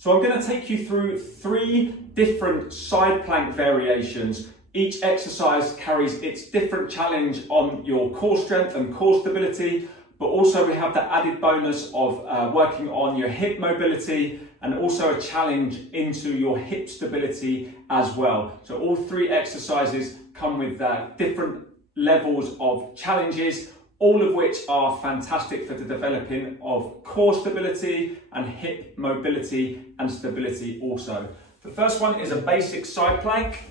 So I'm going to take you through 3 different side plank variations. Each exercise carries its different challenge on your core strength and core stability, but also we have the added bonus of working on your hip mobility and also a challenge into your hip stability as well. So all 3 exercises come with different levels of challenges, all of which are fantastic for the developing of core stability and hip mobility and stability also. The first one is a basic side plank.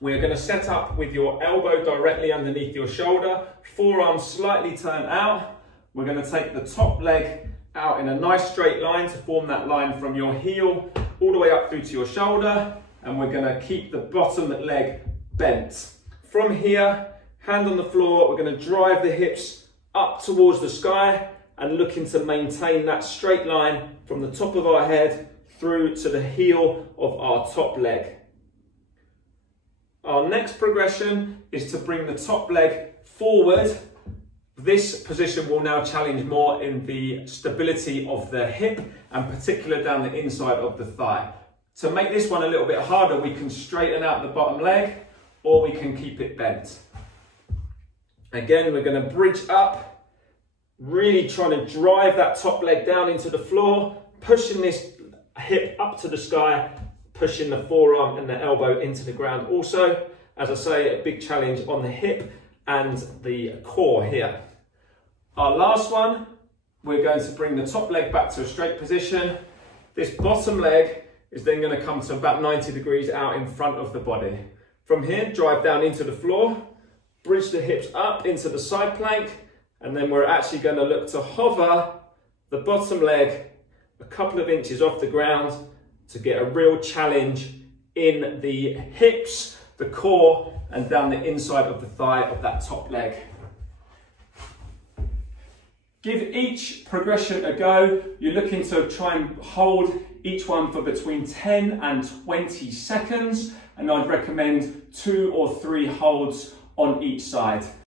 We're going to set up with your elbow directly underneath your shoulder, forearms slightly turned out. We're going to take the top leg out in a nice straight line to form that line from your heel all the way up through to your shoulder, and we're going to keep the bottom leg bent. From here, hand on the floor, we're going to drive the hips up towards the sky and looking to maintain that straight line from the top of our head through to the heel of our top leg. Our next progression is to bring the top leg forward. This position will now challenge more in the stability of the hip and particularly down the inside of the thigh. To make this one a little bit harder, we can straighten out the bottom leg or we can keep it bent. Again, we're going to bridge up, really trying to drive that top leg down into the floor, pushing this hip up to the sky, pushing the forearm and the elbow into the ground. Also, as I say, a big challenge on the hip and the core here. Our last one, we're going to bring the top leg back to a straight position. This bottom leg is then going to come to about 90 degrees out in front of the body. From here, drive down into the floor, bridge the hips up into the side plank, and then we're actually going to look to hover the bottom leg a couple of inches off the ground to get a real challenge in the hips, the core, and down the inside of the thigh of that top leg. Give each progression a go. You're looking to try and hold each one for between 10 and 20 seconds, and I'd recommend 2 or 3 holds on each side.